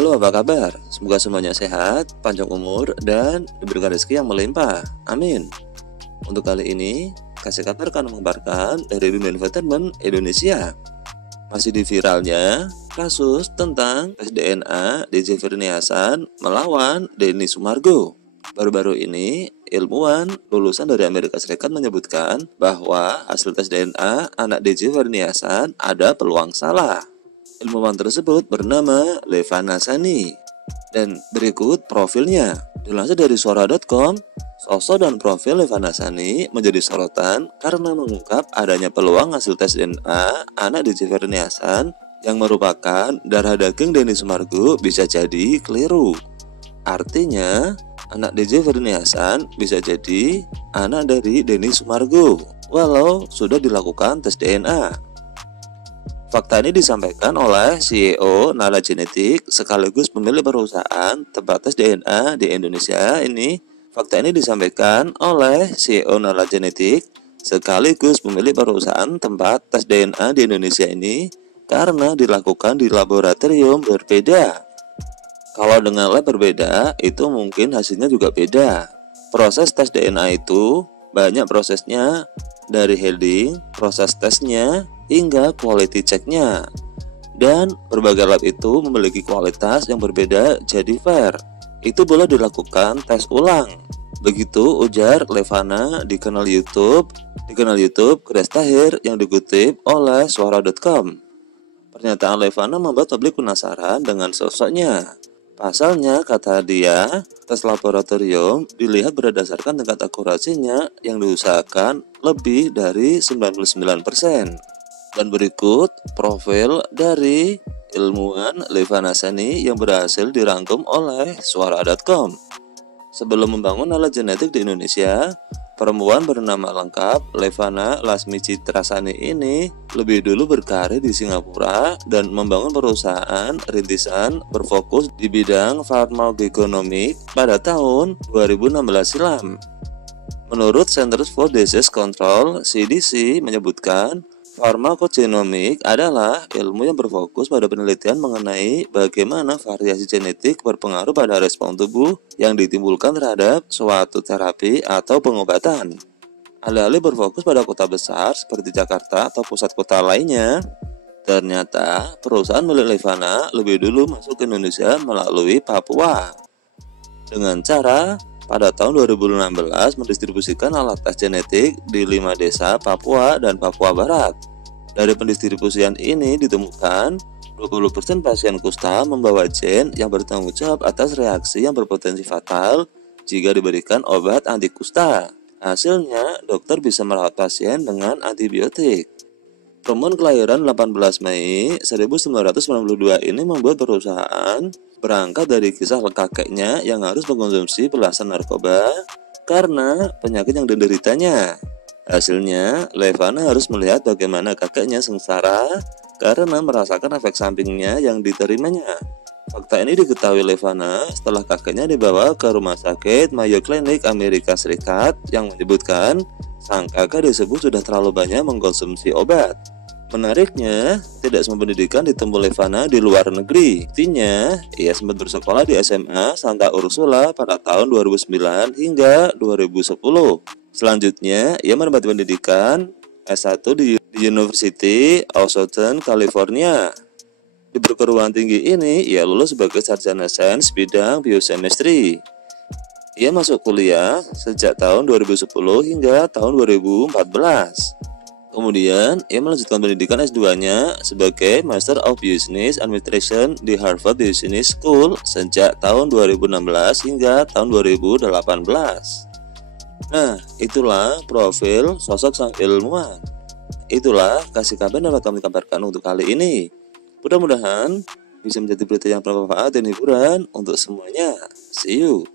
Halo, apa kabar? Semoga semuanya sehat, panjang umur, dan diberikan rezeki yang melimpah. Amin. Untuk kali ini, kasih kabar akan mengabarkan dari dunia entertainment Indonesia. Masih di viralnya kasus tentang tes DNA DJ Firniasan melawan Denny Sumargo. Baru-baru ini, ilmuwan lulusan dari Amerika Serikat menyebutkan bahwa hasil tes DNA anak DJ Firniasan ada peluang salah. Ilmuwan tersebut bernama Levana Sani. Dan berikut profilnya. Dilansir dari suara.com, sosok dan profil Levana Sani menjadi sorotan karena mengungkap adanya peluang hasil tes DNA anak DJ Firniasan yang merupakan darah daging Denny Sumargo bisa jadi keliru. Artinya, anak DJ Firniasan bisa jadi anak dari Denny Sumargo walau sudah dilakukan tes DNA. Fakta ini disampaikan oleh CEO Nala Genetik sekaligus pemilik perusahaan tempat tes DNA di Indonesia ini. Fakta ini disampaikan oleh CEO Nala Genetik sekaligus pemilik perusahaan tempat tes DNA di Indonesia ini karena dilakukan di laboratorium berbeda. Kalau dengan lab berbeda, itu mungkin hasilnya juga beda. Proses tes DNA itu banyak prosesnya, dari handling, proses tesnya, hingga quality checknya. Dan berbagai lab itu memiliki kualitas yang berbeda jadi fair. Itu boleh dilakukan tes ulang. Begitu ujar Levana di kanal YouTube Grace Tahir yang dikutip oleh suara.com. Pernyataan Levana membuat publik penasaran dengan sosoknya. Pasalnya, kata dia, tes laboratorium dilihat berdasarkan tingkat akurasinya yang diusahakan lebih dari 99%. Dan berikut profil dari ilmuwan Levana Sani yang berhasil dirangkum oleh suara.com. Sebelum membangun alat genetik di Indonesia, perempuan bernama lengkap Levana Lasmi Citra Sani ini lebih dulu berkarir di Singapura dan membangun perusahaan rintisan berfokus di bidang farmakogenomik pada tahun 2016 silam. Menurut Centers for Disease Control (CDC) menyebutkan, farmakogenomik adalah ilmu yang berfokus pada penelitian mengenai bagaimana variasi genetik berpengaruh pada respon tubuh yang ditimbulkan terhadap suatu terapi atau pengobatan. Alih-alih berfokus pada kota besar seperti Jakarta atau pusat kota lainnya, ternyata perusahaan milik Levana lebih dulu masuk ke Indonesia melalui Papua. Dengan cara pada tahun 2016 mendistribusikan alat tes genetik di 5 desa Papua dan Papua Barat. Dari pendistribusian ini ditemukan 20% pasien kusta membawa gen yang bertanggung jawab atas reaksi yang berpotensi fatal jika diberikan obat anti kusta. Hasilnya, dokter bisa merawat pasien dengan antibiotik. Perempuan kelahiran 18 Mei 1992 ini membuat perusahaan berangkat dari kisah kakeknya yang harus mengkonsumsi belasan narkoba karena penyakit yang dideritanya. Hasilnya, Levana harus melihat bagaimana kakeknya sengsara karena merasakan efek sampingnya yang diterimanya. Fakta ini diketahui Levana setelah kakeknya dibawa ke rumah sakit Mayo Clinic Amerika Serikat yang menyebutkan sang kakek disebut sudah terlalu banyak mengkonsumsi obat. Menariknya, tidak semua pendidikan ditempuh Levana di luar negeri. Buktinya, ia sempat bersekolah di SMA Santa Ursula pada tahun 2009 hingga 2010. Selanjutnya, ia mendapat pendidikan S1 di University of Southern California. Di perguruan tinggi ini, ia lulus sebagai sarjana sains bidang biochemistry. Ia masuk kuliah sejak tahun 2010 hingga tahun 2014. Kemudian, ia melanjutkan pendidikan S2-nya sebagai Master of Business Administration di Harvard Business School sejak tahun 2016 hingga tahun 2018. Nah, itulah profil sosok sang ilmuwan. Itulah kasih kabar yang dapat kami kabarkan untuk kali ini. Mudah-mudahan bisa menjadi berita yang bermanfaat dan hiburan untuk semuanya. See you.